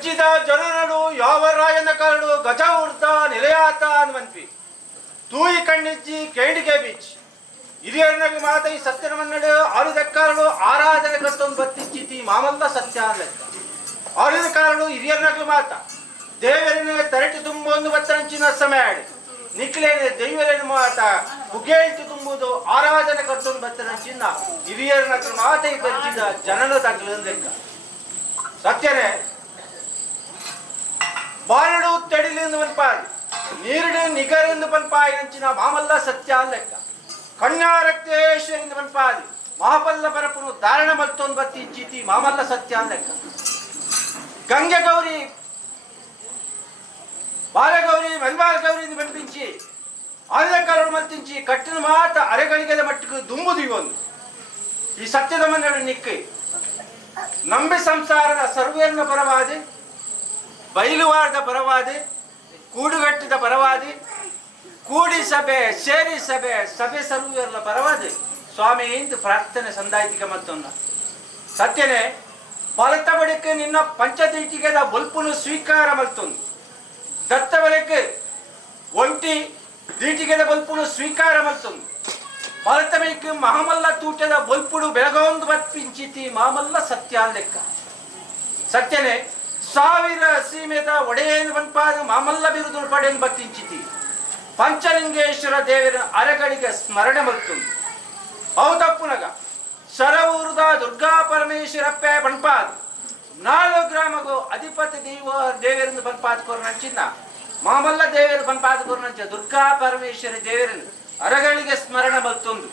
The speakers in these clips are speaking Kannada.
ಗರ್ಜಿದ ಜನರಡು ಯಾವ ರಾಯನ ಕರಡು ಗಜ ಉರ್ದ ನಿಲಯಾತ ಅನ್ವಂತ್ವಿ ತೂಯಿ ಕಣ್ಣಿಜ್ಜಿ ಕೇಂಡಿಗೆ ಬೀಚ್ ಹಿರಿಯರ್ನಾಗಿ ಮಾತ ಈ ಸತ್ಯನ ಮನ್ನಡು ಆರುದ ಕಾರಡು ಆರಾಧನೆ ಕರ್ತೊಂದು ಬತ್ತಿಚ್ಚಿತಿ ಮಾಮಲ್ಲ ಸತ್ಯ ಲೆಕ್ಕ ಆರುದ ಕಾರಡು ಹಿರಿಯರ್ನಾಗಿ ಮಾತ ದೇವರನ್ನ ತರಟಿ ತುಂಬೊಂದು ಬತ್ತರಂಚಿನ ಸಮಯ ನಿಕ್ಲೇನೆ ದೈವರೇನು ಮಾತ ಹುಗೇಂಟು ತುಂಬುದು ಆರಾಧನೆ ಕರ್ತೊಂದು ಬತ್ತರಂಚಿನ ಹಿರಿಯರ್ನಾಗ ಮಾತ ಈ ಗರ್ಜಿದ ಜನನ ತಗ್ಲ ಲೆಕ್ಕ ಸತ್ಯನೇ ಬಾರಡು ತಡಿಲಿಂದ ಪನ್ಪಾಯಿ ನೀರುಡು ನಿಗರಿಂದ ಪನ್ಪಾಯಿ ನಂಚಿನ ಮಾಮಲ್ಲ ಸತ್ಯ ಲೆಕ್ಕ ಕನ್ಯಾ ರಕ್ತೇಶ್ವರಿಂದ ಪನ್ಪಾದಿ ಮಹಾಪಲ್ಲ ಪರಪುನು ಧಾರಣ ಮತ್ತೊಂದು ಬತ್ತಿ ಚೀತಿ ಮಾಮಲ್ಲ ಸತ್ಯ ಲೆಕ್ಕ ಗಂಗೆ ಗೌರಿ ಬಾಲಗೌರಿ ಮಲ್ಬಾಲ ಗೌರಿಯಿಂದ ಪಂಪಿಂಚಿ ಆದ ಕರಡು ಮಲ್ತಿಂಚಿ ಕಟ್ಟಿನ ಮಾತ ಅರೆಗಳಿಗೆದ ಮಟ್ಟಿಗೆ ದುಂಬುದು ಇವೊಂದು ಈ ಸತ್ಯದ ಮನ್ನಡು ನಿಕ್ಕಿ ನಂಬಿ ಸಂಸಾರದ ಸರ್ವೇರ್ನ ಪರವಾದಿ ಬಯಲುವಾರದ ಪರವಾದಿ ಕೂಡುಗಟ್ಟಿದ ಪರವಾದಿ ಕೂಡಿ ಸಭೆ ಸೇರಿ ಸಭೆ ಸಭೆ ಸರ್ವೇರ್ನ ಪರವಾದಿ ಸ್ವಾಮಿ ಇಂದು ಪ್ರಾರ್ಥನೆ ಸಂದಾಯಿತಿಕ ಮತ್ತೊಂದ ಸತ್ಯನೇ ಬಲತ ಬಳಿಕೆ ನಿನ್ನ ಪಂಚದೀಟಿಗೆದ ಬಲ್ಪುನು ಸ್ವೀಕಾರ ಮಲ್ತೊಂದು ದತ್ತ ಬಳಿಕೆ ಒಂಟಿ ದೀಟಿಗೆದ ಬಲ್ಪುನು ಸ್ವೀಕಾರ ಮಲ್ತೊಂದು ಬಲತ ಬಳಿಕೆ ಮಹಾಮಲ್ಲ ತೂಟದ ಬಲ್ಪುಡು ಬೆಳಗೊಂದು ಬತ್ಪಿಂಚಿತಿ ಮಾಮಲ್ಲ ಸತ್ಯ ಲೆಕ್ಕ ಸತ್ಯನೇ ಸಾವಿರ ಸೀಮೆದ ಒಡೆಯನ್ನು ಬನ್ಪಾದ ಮಾಮಲ್ಲ ಬಿರುದು ಪಡೆಯನ್ನು ಬತ್ತಿಂಚಿತಿ ಪಂಚಲಿಂಗೇಶ್ವರ ದೇವರ ಅರಗಳಿಗೆ ಸ್ಮರಣೆ ಮಲ್ತುಂದು ಹೌದಪ್ಪುನಗ ಶರವೂರುದ ದುರ್ಗಾ ಪರಮೇಶ್ವರಪ್ಪೆ ಬನ್ಪಾದ 4 ಗ್ರಾಮಗೂ ಅಧಿಪತಿ ದೇವರಿಂದ ಬನ್ಪಾದ ಕೋರ್ನಂಚಿನ ಮಾಮಲ್ಲ ದೇವರು ಬನ್ಪಾದ ಕೋರ್ನಂಚ ದುರ್ಗಾ ಪರಮೇಶ್ವರ ದೇವರನ್ನು ಅರಗಳಿಗೆ ಸ್ಮರಣೆ ಮಲ್ತುಂದು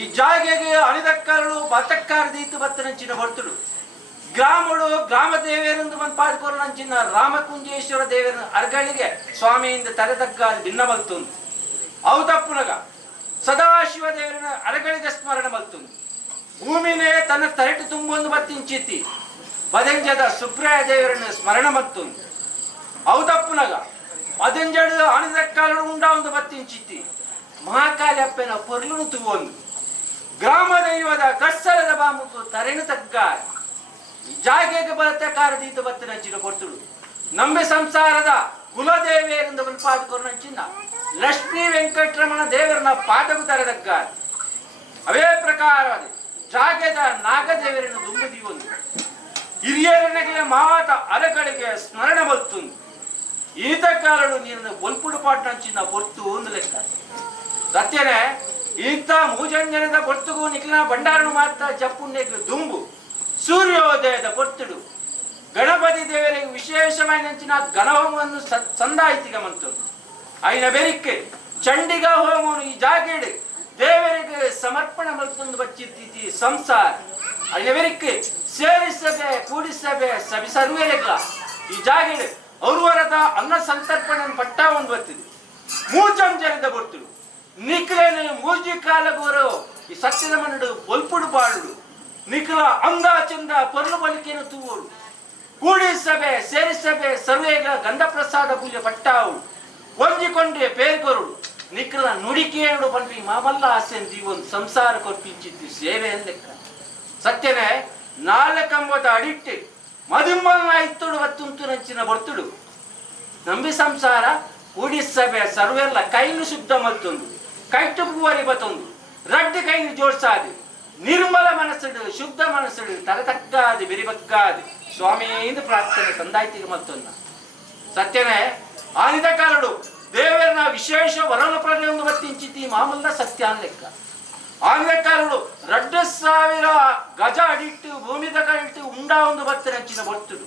ಈ ಜಾಗೆಗೆ ಅಣಿದಕ್ಕರಳು ಬತಕ್ಕಾರ ದೀತು ಬತ್ತನಂಚಿನ ಹೊರ್ತುಡು ಗ್ರಾಮಗಳು ಗ್ರಾಮ ದೇವರೆಂದು ಬನ್ಪಾದ ಕೋರ್ನಂಚಿನ ರಾಮಕುಂಜೇಶ್ವರ ದೇವರ ಅರಗಳಿಗೆ ಸ್ವಾಮಿಯಿಂದ ತರೆದಗ್ಗ ಭಿನ್ನ ಮಲ್ತುಂದು ಹೌದಪ್ಪುನಗ ಸದಾಶಿವ ದೇವರನ್ನ ಅರಗಳಿಗೆ ಸ್ಮರಣೆ ಮಲ್ತುಂದು ಭೂಮಿನೇ ತನ್ನ ತರಟು ತುಂಬೊಂದು ಬತ್ತಿಂಚಿತಿ ಬದೆಂಜದ ಸುಬ್ರಾಯ ದೇವರನ್ನು ಸ್ಮರಣೆ ಮಲ್ತುಂದು ಹೌದಪ್ಪುನಗ ಬದೆಂಜಡು ಆಣಿದಕ್ಕಾಲು ಉಂಡ ಒಂದು ಬತ್ತಿಂಚಿತಿ ಮಹಾಕಾಲಿ ಅಪ್ಪನ ಪೊರ್ಲುನು ತುವೊಂದು ಗ್ರಾಮ ದೈವದ ಕස්සಲದ ಬಾಮುಕು ತರೆನು ತಗ್ಗ ಜಾಗೆಗೆ ಬರತ್ತೆ ಕಾರದೀತ ಬತ್ತನಂಚಿನ ಕೊರ್ತುಡು ನಂಬೆ ಸಂಸಾರದ ಕುಲದೇವಿಯರಿಂದ ಬಲ್ಪಾದ ಕೊರ್ನಂಚಿನ ಲಕ್ಷ್ಮೀ ವೆಂಕಟರಮಣ ದೇವರನ್ನ ಪಾದకు ತರೆದಗ್ಗ ಅವೇ ಪ್ರಕಾರವಾದ ಜಾಗೆದ ನಾಗದೇವರನ್ನು ದುಂಬುದಿ ಒಂದು ಹಿರಿಯರನಗೆ ಮಾತ ಅರಗಳಿಗೆ ಸ್ಮರಣೆ ಬಲ್ತುಂದು ಈತ ಕಾರಡು ನೀನು ಬಲ್ಪುಡು ಪಾಟ್ನಂಚಿನ ಬೊರ್ತು ಒಂದು ಲೆಕ್ಕ ಸತ್ಯನೇ ಈತ ಮೂಜಂಜನದ ಬೊರ್ತುಗೂ ನಿಖಿಲ ಭಂಡಾರನು ಮಾತ ಜಪ್ಪುಣ್ಣೆಗೆ ದುಂಬು ಸೂರ್ಯೋದಯದ ಬೊರ್ತುಡು ಗಣಪತಿ ದೇವರಿಗೆ ವಿಶೇಷವಾದಂಚಿನ ಗಣಹೋಮವನ್ನು ಸಂದಾಯಿತಿಗ ಮಂತು ಐನ ಬೆರಿಕೆ ಚಂಡಿಗ ಹೋಮವನ್ನು ಈ ಜಾಗೇಡು ದೇವರಿಗೆ ಸಮರ್ಪಣೆ ಮಲ್ತೊಂದು ಬಚ್ಚಿತ್ತಿ ಸಂಸಾರ ಐನ ಬೆರಿಕೆ ಸೇರಿ ಸಭೆ ಕೂಡಿ ಸಭೆ ಸಭೆ ಸರ್ವೇಲೆಗ ಈ ಜಾಗೇಡು ಅವ್ರವರದ ಅನ್ನ ಸಂತರ್ಪಣೆ ಪಟ್ಟ ಒಂದು ಬತ್ತಿದೆ ಮೂಜಂಜನದ ಬೊರ್ತುಡು ನಿಖಿಲೇನು ಮೂಜಿ ಕಾಲಗೋರು ಈ ಸತ್ಯದ ಮನ್ನಡು ಬಲ್ಪುಡು ಬಾಳುಡು ನಿಖಿಲ ಅಂದ ಚಂದ ಪರ್ಲು ಬಲಿಕೆಯನ್ನು ತೂವೋಡು ಕೂಡಿ ಸಭೆ ಸೇರಿ ಸಭೆ ಸರ್ವೇಗ ಗಂಧ ಪ್ರಸಾದ ಪೂಜೆ ಪಟ್ಟಾವು ಒಂಜಿಕೊಂಡೆ ಪೇರ್ಕೊರುಡು ನಿಖಿಲ ನುಡಿಕೇಡು ಪಂಪಿ ಮಾಮಲ್ಲ ಆಸೆಂದಿ ಒಂದು ಸಂಸಾರ ಕೊರ್ಪಿಂಚಿದ್ದು ಸೇವೆ ಲೆಕ್ಕ ಸತ್ಯನೇ 4 ಕಂಬದ ಅಡಿಟ್ಟು ಮದುಮಲ್ಲ ಇತ್ತುಡು ಬತ್ತುಂಟು ನಂಚಿನ ಬರ್ತುಡು ನಂಬಿ ಸಂಸಾರ ಕೂಡಿ ಸಭೆ ಸರ್ವೆಲ್ಲ ಕೈನು ಶುದ್ಧ ಮತ್ತೊಂದು ಕೈಟುಕುವರಿ ಬತ್ತೊಂದು ರಡ್ಡು ಕೈನು ಜೋಡ್ಸಾದು ನಿರ್ಮಲ ಮನಸ್ಸುಡು ಶುದ್ಧ ಮನಸ್ಸುಡು ತರತಕ್ಕಾದು ಬೆರಿಬಕ್ಕಾದು ಸ್ವಾಮಿಯಿಂದ ಪ್ರಾರ್ಥನೆ ಸಂದಾಯ್ತಿಗೆ ಮತ್ತೊಂದ ಸತ್ಯನೇ ಆನಿದ ಕಾಲಡು ದೇವರನ್ನ ವಿಶೇಷ ವರಣ ಪ್ರಣೆಯನ್ನು ಬತ್ತಿಂಚಿತಿ ಮಾಮಲ್ಲ ಸತ್ಯ ಲೆಕ್ಕ ಆನಿದ ಕಾಲಡು 2,000 ಗಜ ಅಡಿಟ್ಟು ಭೂಮಿ ತಗೊಂಡು ಉಂಡ ಒಂದು ಬತ್ತನಂಚಿನ ಬರ್ತುಡು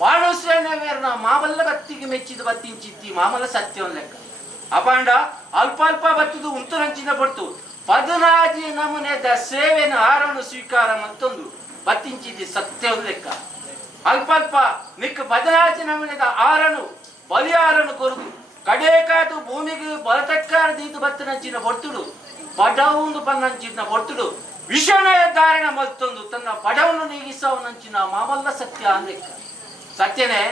ಬಾಳುಸೇನೆವೇರ್ನ ಮಾಮಲ್ಲ ಬತ್ತಿಗೆ ಮೆಚ್ಚಿದ ಬತ್ತಿಂಚಿತ್ತಿ ಮಾಮಲ್ಲ ಸತ್ಯ ಲೆಕ್ಕ ಅಪಾಂಡ ಅಲ್ಪ ಅಲ್ಪ ಬತ್ತದು ಉಂಟು ನಂಚಿನ ಬಡ್ತು 14 ನಮೂನೆದ ಸೇವೆನ ಆರನ್ನು ಸ್ವೀಕಾರ ಮತ್ತೊಂದು ಬತ್ತಿಂಚಿತಿ ಸತ್ಯ ಲೆಕ್ಕ ಅಲ್ಪ ಅಲ್ಪ ನಿಕ್ಕ 14 ನಮೂನೆದ ಆರನ್ನು ಬಲಿಯಾರನ್ನು ಕೊರದು ಕಡೇಕಾದು ಭೂಮಿಗೆ ಬಲತಕ್ಕಾರ ದೀತು ಬತ್ತನಂಚಿನ ಬಡ್ತುಡು ಬಡವನ್ನು ಪನ್ನಂಚಿನ ಬಡ್ತುಡು ವಿಷಣಯ ಧಾರಣ ಮತ್ತೊಂದು ತನ್ನ ಬಡವನ್ನು ನೀಗಿಸವನಂಚಿನ ಮಾಮಲ್ಲ ಸತ್ಯ ಲೆಕ್ಕ ಸತ್ಯನೇ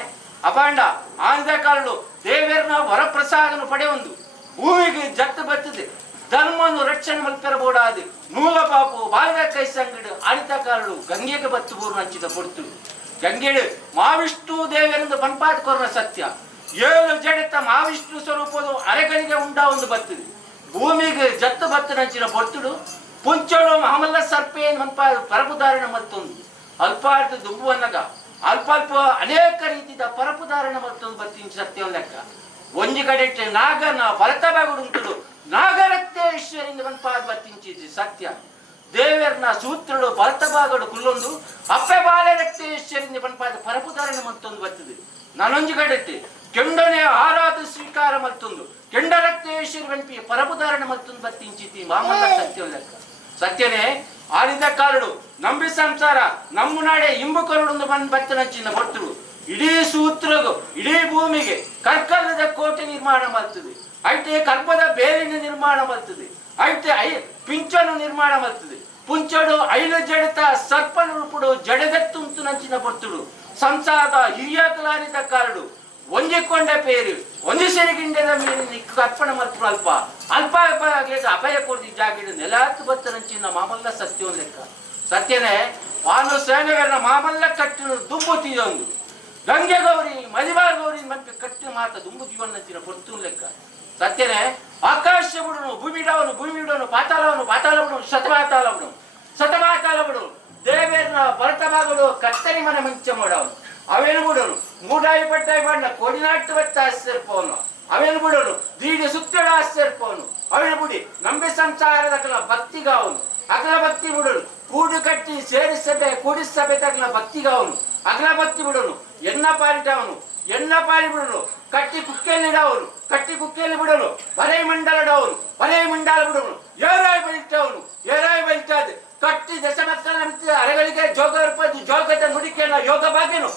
ಅಪಾಂಡ ಆಂದ ಕಾರಡು ದೇವರನ್ನ ವರಪ್ರಸಾದನು ಪಡೆಯೊಂದು ಭೂಮಿಗೆ ಜತ್ತು ಬತ್ತದೆ ಧರ್ಮವನ್ನು ರಕ್ಷಣೆ ಮಲ್ಪೆರಬೋಡಾದು ಮೂಲ ಪಾಪು ಬಾಲ್ಯ ಕೈ ಸಂಗಡು ಆಡಿತ ಕಾರಡು ಗಂಗೆಗೆ ಬತ್ತು ಬೂರು ಹಂಚಿದ ಕೊಡ್ತು ಜಂಗೇಳು ಮಾವಿಷ್ಣು ದೇವರಿಂದ ಪಂಪಾದ ಕೊರನ ಸತ್ಯ 7 ಜಡತ ಮಾವಿಷ್ಣು ಸ್ವರೂಪದ ಅರೆಗಳಿಗೆ ಉಂಡ ಒಂದು ಬರ್ತದೆ ಭೂಮಿಗೆ ಜತ್ತು ಬತ್ತನಂಚಿನ ಬರ್ತುಡು ಪುಂಚಳು ಮಹಮಲ್ಲ ಸರ್ಪೇನ್ ಪಂಪಾದ ಪರಪುಧಾರಣ ಮತ್ತೊಂದು ಅಲ್ಪಾರ್ಥ ದುಂಬುವನ್ನಗ ಅಲ್ಪ ಅನೇಕ ರೀತಿಯ ಪರಪುಧಾರಣ ಮತ್ತೊಂದು ಬರ್ತೀನಿ ಸತ್ಯ ಲೆಕ್ಕ ಒಂಜಿ ಕಡೆ ನಾಗನ ಬಲತ ಬಾಗುಡುಂಟುಡು ನಾಗರಕ್ತೇಶ್ವರಿಂದ ಪಂಪಾದ ಬರ್ತಿಂಚಿ ಸತ್ಯ ದೇವರನ ಸೂತ್ರಗಳು ಬಲತ ಭಾಗಡು ಕುಲ್ಲೊಂದು ಅಪ್ಪೆ ಬಾಲ ರಕ್ತೇಶ್ವರಿಂದ ಪಂಪಾದ ಪರಪುಧಾರಣ ಮತ್ತೊಂದು ಬರ್ತದೆ ನಾನೊಂಜಿ ಕಡೆ ಕೆಂಡನೆ ಆರಾಧ ಸ್ವೀಕಾರ ಮತ್ತೊಂದು ಕೆಂಡ ರಕ್ತೇಶ್ವರಿ ಪಂಪಿ ಪರಪುಧಾರಣ ಮತ್ತೊಂದು ಬರ್ತಿಂಚಿತಿ ಮಾಮಲ್ಲ ಸತ್ಯ ಲೆಕ್ಕ ಸತ್ಯನೇ ಆಡಿದ ಕಾರಡು ನಂಬಿ ಸಂಸಾರ ನಮ್ಮ ನಾಡೆ ಇಂಬು ಕರುಡು ಬಂದು ಬತ್ತನಂಚಿನ ಭಕ್ತರು ಇಡೀ ಸೂತ್ರಗು ಇಡೀ ಭೂಮಿಗೆ ಕರ್ಕಲ್ಲದ ಕೋಟೆ ನಿರ್ಮಾಣ ಮಾಡ್ತದೆ ಐತೆ ಕರ್ಪದ ಬೇರಿನ ನಿರ್ಮಾಣ ಮಾಡ್ತದೆ ಐತೆ ಪಿಂಚನು ನಿರ್ಮಾಣ ಮಾಡ್ತದೆ ಪುಂಚಡು ಐಲು ಜಡತ ಸರ್ಪನ ರೂಪುಡು ಜಡದತ್ತುಂತು ನಂಚಿನ ಭಕ್ತರು ಸಂಸಾರದ ಹಿರಿಯಕಲಾರಿದ ಕಾರಡು ಒಂಜಿಕೊಂಡ ಪೇರು ಒಂದು ಸೆರೆಗಿಂಡದ ಮೇಲೆ ಅರ್ಪಣ ಮತ್ತು ಅಲ್ಪ ಅಲ್ಪ ಅಭಯ ಕೊಡ್ತಿ ಜಾಗಿಡ ನೆಲಾತ್ತು ಬತ್ತನಂಚಿನ ಮಾಮಲ್ಲ ಸತ್ಯ ಲೆಕ್ಕ ಸತ್ಯನೇ ವಾನು ಸೇನೆಗಳ ಮಾಮಲ್ಲ ಕಟ್ಟಿನ ದುಂಬುತ್ತಿದೊಂದು ಗಂಗೆ ಗೌರಿ ಮದಿಬಾ ಗೌರಿ ಮತ್ತೆ ಕಟ್ಟಿನ ಮಾತ ದುಂಬು ಜೀವನಂಚಿನ ಪೊತ್ತು ಲೆಕ್ಕ ಸತ್ಯನೇ ಆಕಾಶ ಬಿಡುನು ಭೂಮಿ ಬಿಡೋನು ಪಾತಾಳವನು ಬಿಡೋನು ಶತಪಾತಾಳ ಬಿಡು ದೇವೇರ್ನ ಭರತ ಭಾಗಗಳು ಕತ್ತರಿ ಮನೆ ಮಂಚ ಮಾಡವನು ಅವೇನು ಬಿಡೋನು ಮೂಡಾಯಿ ಪಟ್ಟಾಯಿ ಬಣ್ಣ ಕೊಡಿನಾಟ್ಟು ಬತ್ತ ಆಶ್ಚರ್ಯಪವನು ಅವೇನು ಬಿಡೋನು ದೀಡಿ ಸುತ್ತಳ ಆಶ್ಚರ್ಯಪವನು ಅವೇನು ಬಿಡಿ ನಂಬಿ ಸಂಸಾರದ ಭಕ್ತಿಗಾವನು ಅಗಲ ಭಕ್ತಿ ಬಿಡೋನು ಕೂಡು ಕಟ್ಟಿ ಸೇರಿಸಬೆ ಕೂಡಿಸಬೆ ತಗಲ ಭಕ್ತಿಗಾವನು ಅಗಲ ಭಕ್ತಿ ಬಿಡೋನು ಎನ್ನ ಪಾರಿ ಬಿಡೋನು ಕಟ್ಟಿ ಕುಕ್ಕೆಯಲ್ಲಿ ಬಿಡೋನು ಬರೈ ಮಂಡಲ ಬಿಡೋನು ಏರಾಯಿ ಬಲಿತಾದೆ ಕಟ್ಟಿ ದಶಮಕ್ಕಳ ಅರೆಗಳಿಗೆ ಜೋಗದ ನುಡಿಕೆನ ಯೋಗ ಭಾಗ್ಯನು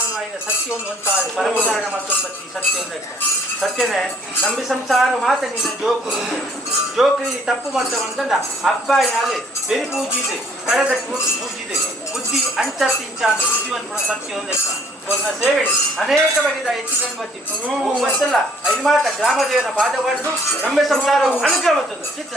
ನಾನು ಆಯ್ದ ಸತ್ಯವನ್ನು ಹೊಂತಾರೆ ಪರಮಧಾರಣ ಮತ್ತೊಂದು ಬತ್ತಿ ಸತ್ಯವನ್ನು ಲೆಕ್ಕ ಸತ್ಯನೇ ನಂಬಿ ಸಂಸಾರ ಮಾತ ನಿನ್ನ ಜೋಕ್ರಿ ತಪ್ಪು ಮಾತ್ರ ಒಂದಂಡ ಅಬ್ಬಾಯಿ ಅಲ್ಲಿ ಬೆರಿ ಪೂಜಿದೆ ಕಳೆದ ಪೂಜಿದೆ ಬುದ್ಧಿ ಅಂಚ ತಿಂಚ ಅಂತ ಬುದ್ಧಿವಂತ ಸತ್ಯವನ್ನು ಲೆಕ್ಕ ಒಂದು ಸೇವೆ ಅನೇಕ ಬಗೆದ ಹೆಚ್ಚಿಕೊಂಡು ಬರ್ತೀವಿ ಮತ್ತಲ್ಲ ಐದು ಮಾತ ಗ್ರಾಮದೇವನ ಪಾದ ಪಡೆದು ನಂಬೆ ಸಂಸಾರವು ಅನುಗ್ರಹ ಮತ್ತೊಂದು ಚಿತ್ತ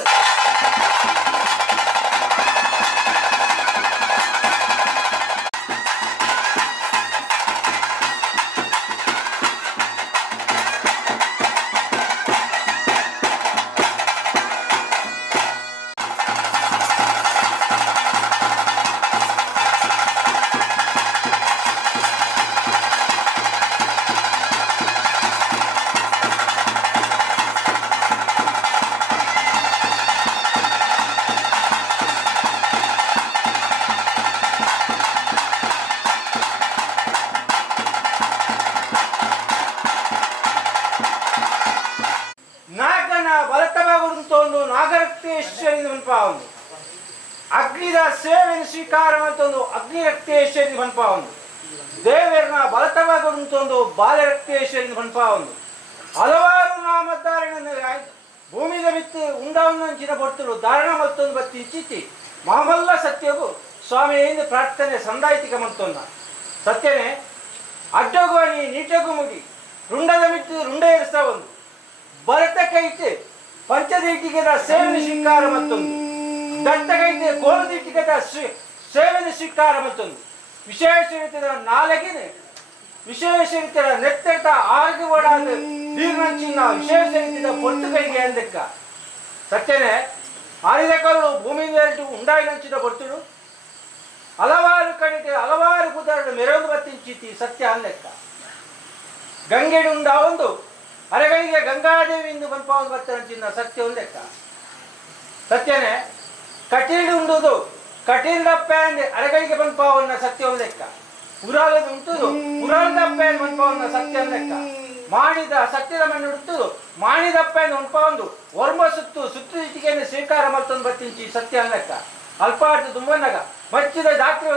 ನಾಗರಕ್ತೇಶ್ವರಿ ಮನ್ಪಾವೊಂದು ಅಗ್ನಿದ ಸೇವೆಯನ್ನು ಸ್ವೀಕಾರ ಮತ್ತೊಂದು ಅಗ್ನಿರಕ್ತೇಶ್ವರಿ ಮನ್ಪಾವೊಂದು ದೇವರನ್ನ ಬಲತವಾಗೊಂದು ಬಾಲರಕ್ತೇಶ್ವರಿ ಮನ್ಪಾವೊಂದು ಹಲವಾರು ನಾಮಧಾರಣ ಭೂಮಿದ ಬಿತ್ತು ಉಂಡವನ್ನಂಚಿನ ಬರ್ತರು ಧಾರಣ ಮತ್ತೊಂದು ಬತ್ತಿ ಇಚ್ಚಿತಿ ಮಾಮಲ್ಲ ಸತ್ಯವು ಸ್ವಾಮಿಯಿಂದ ಪ್ರಾರ್ಥನೆ ಸಂದಾಯಿತಿಕ ಮತ್ತೊಂದ ಸತ್ಯನೇ ಅಡ್ಡಗುವನಿ ನೀಟಗು ಮುಗಿ ರುಂಡದ ಬಿತ್ತು ರುಂಡ ಏರಿಸ್ತಾ ಒಂದು ಭರತ ಕೈತೆ ಪಂಚದೀಟಿಗೆದ ಸೇವನೆ ಸ್ವೀಕಾರ ಮತ್ತೊಂದು ದತ್ತಗೈತೆ ಕೋಲದೀಟಿಗೆದ ಸೇವನೆ ಸ್ವೀಕಾರ ಮತ್ತೊಂದು ವಿಶೇಷ ರೀತಿಯ ನಾಲಗಿನ ವಿಶೇಷ ರೀತಿಯ ನೆತ್ತೆಟ ಆಗಿ ಓಡಾದ ನೀರಿನಂಚಿನ ವಿಶೇಷ ರೀತಿಯ ಪೊಟ್ಟು ಕೈಗೆ ಅಂದಕ್ಕ ಸತ್ಯನೇ ಆರಿದ ಕಲ್ಲು ಭೂಮಿಯಿಂದ ಉಂಡಾಯಿನಂಚಿನ ಬರ್ತುಡು ಹಲವಾರು ಕಡೆಗೆ ಹಲವಾರು ಕುದರಡು ಮೆರವದು ಬತ್ತಿಂಚಿತಿ ಸತ್ಯ ಅಂದಕ್ಕ ಗಂಗೆಡು ಉಂಡ ಒಂದು ಅರೆಗಳಿಗೆ ಗಂಗಾದೇವಿಯಿಂದ ಬಂಪಾವನ್ನು ಬತ್ತಂಚಿನ ಸತ್ಯ ಒಂದು ಲೆಕ್ಕ ಸತ್ಯನೇ ಕಟೀಲು ಉಂಡುದು ಕಟೀಲ್ದಪ್ಪ ಅಂದ್ರೆ ಅರೆಗಳಿಗೆ ಬಂಪಾವನ್ನ ಸತ್ಯ ಒಂದು ಲೆಕ್ಕ ಪುರಾಣದ ಉಂಟುದು ಪುರಾಣದಪ್ಪ ಬಂಪಾವನ್ನ ಸತ್ಯ ಒಂದು ಲೆಕ್ಕ ಮಾಡಿದ ಸತ್ಯದ ಮಣ್ಣು ಉಡುತ್ತುದು ಮಾಡಿದಪ್ಪ ಒಂದು ವರ್ಮ ಸುತ್ತು ಇಟ್ಟಿಗೆಯನ್ನು ಸ್ವೀಕಾರ ಮತ್ತೊಂದು ಬತ್ತಿಂಚಿ ಸತ್ಯ ಲೆಕ್ಕ ಅಲ್ಪಾರ್ಥ ತುಂಬನಗ ಮೆಚ್ಚಿದ ಜಾತ್ರೆ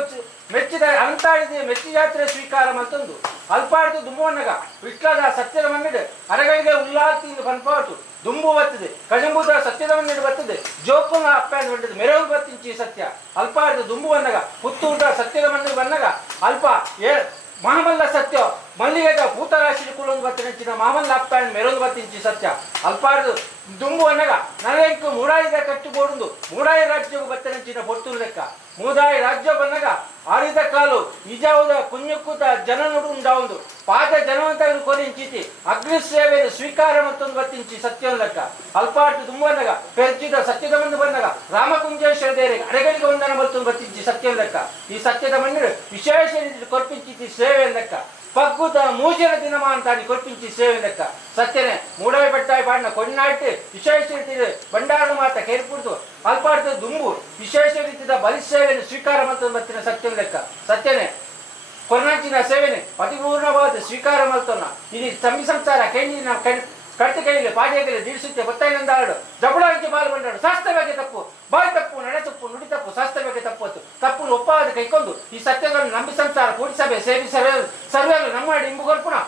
ಮೆಚ್ಚಿದ ಅಂತಾಡಿದ ಮೆಚ್ಚಿ ಜಾತ್ರೆ ಸ್ವೀಕಾರ ಮತ್ತೊಂದು ಅಲ್ಪಾರ್ಥ ದುಂಬುವನ್ನಗ ವಿಟ್ಲದ ಸತ್ಯದ ಮಣ್ಣಿದೆ ಅರಗಳಿಗೆ ಉಲ್ಲಾತಿಯಿಂದ ಬಂಪಾಟು ದುಂಬು ಬರ್ತದೆ ಕಜಂಬುದ ಸತ್ಯದ ಮಣ್ಣಿಗೆ ಬರ್ತದೆ ಜೋಪುನ ಅಪ್ಪ ಹೊಂಟಿದೆ ಮೆರವು ಬತ್ತಿಂಚಿ ಸತ್ಯ ಅಲ್ಪಾರ್ಥ ದುಂಬುವನ್ನಗ ಪುತ್ತೂಟ ಸತ್ಯದ ಮಣ್ಣಿಗೆ ಬಂದಾಗ ಅಲ್ಪ ಮಹಾಮಲ್ಲ ಸತ್ಯ ಮಲ್ಲಿಗೆದ ಭೂತರಾಶಿ ಕುಲೊಂದು ಬತ್ತಿನ ಮಹಾಮಲ್ಲ ಅಪ್ಪ ಮೆರೊಂದು ಬತ್ತಿಂಚಿ ಸತ್ಯ ಅಲ್ಪಾರ್ದು ದುಂಬು ಅನ್ನಗ ನರೇಂಕು ಮೂಡಾಯಿದ ಕಟ್ಟುಬೋಡುಂದು ಮೂಡಾಯಿ ರಾಜ್ಯವು ಬತ್ತನಂಚಿನ ಬೊಟ್ಟು ಲೆಕ್ಕ ಮೂದಾಯಿ ರಾಜ್ಯ ಬನ್ನಗ ಆರಿದ ಕಾಲು ನಿಜಾವುದ ಕುഞ്ഞുಕೂತ ಜನನುಡು ಉಂಡಾವುದು ಪಾದ ಜನವಂತ ಕೊರಿಂಚಿತಿ ಅಗ್ನಿ ಸೇವೆಯನ್ನು ಸ್ವೀಕಾರ ಮತ್ತೊಂದು ಬತ್ತಿಂಚಿ ಸತ್ಯ ಲೆಕ್ಕ ಅಲ್ಪಾರ್ದು ದುಂಬು ಅನ್ನಗ ಪೆರ್ಚಿದ ಸತ್ಯದ ಮಂದು ಬಂದಾಗ ರಾಮಕುಂಜೇಶ್ವರ ದೇವರಿಗೆ ಅಡೆಗಳಿಗೆ ಒಂದನ ಮತ್ತೊಂದು ಬತ್ತಿಂಚಿ ಸತ್ಯ ಲೆಕ್ಕ ಈ ಸತ್ಯದ ಮಣ್ಣಿಡು ವಿಶೇಷ ರೀತಿ ಕೊರ್ಪಿಂಚಿತಿ ಸೇವೆ ಲೆಕ್ಕ ಪಗ್ಗುದ ಮೂಜನ ದಿನಮ ಅಂತಾಡಿ ಕೊರ್ಪಿಂಚಿ ಸೇವೆ ಲೆಕ್ಕ ಸತ್ಯನೇ ಮೂಡಾಯಿ ಬಟ್ಟಾಯಿ ಪಾಡಿನ ಕೊಂಡಾಟಿ ವಿಶೇಷ ರೀತಿಯ ಬಂಡಾರಣ ಮಾತ ಕೇರ್ಪುಡ್ತು ಅಲ್ಪಾಡ್ತು ದುಂಬು ವಿಶೇಷ ರೀತಿಯ ಬಲಿಸೇವೆಯನ್ನು ಸ್ವೀಕಾರ ಮತ್ತೊಂದು ಬತ್ತಿನ ಸತ್ಯ ಲೆಕ್ಕ ಸತ್ಯನೇ ಕೊರ್ನಾಂಚಿನ ಸೇವೆನೆ ಪರಿಪೂರ್ಣವಾದ ಸ್ವೀಕಾರ ಮಲ್ತೋನ ಇಲ್ಲಿ ಸಂಬಿ ಸಂಸಾರ ಕೇಳಿ ನಾವು ಕಟ್ಟ ಕೈಲಿ ಪಾಡಿಯಾಗಲಿ ದಿಡಿಸುತ್ತೆ ಬತ್ತಾಯಿನಂದಾಡು ಜಬಳ ಅಂಚೆ ಬಾಲು ಬಂದಾಡು ಶಾಸ್ತ್ರ ಬಗ್ಗೆ ತಪ್ಪು ಬಾಯಿ ತಪ್ಪು ನಡೆ ತಪ್ಪು ನುಡಿ ತಪ್ಪು ಶಾಸ್ತ್ರ ಬಗ್ಗೆ ತಪ್ಪತ್ತು ತಪ್ಪು ಒಪ್ಪಾದ ಕೈಕೊಂಡು ಈ ಸತ್ಯಗಳನ್ನು ನಂಬಿ ಸಂಸಾರ ಕೂಡಿ ಸಭೆ ಸೇರಿ ಸರ್ವೆಗಳು ನಮ್ಮ ಇಂಬು ಕೊರ್ಪುಣ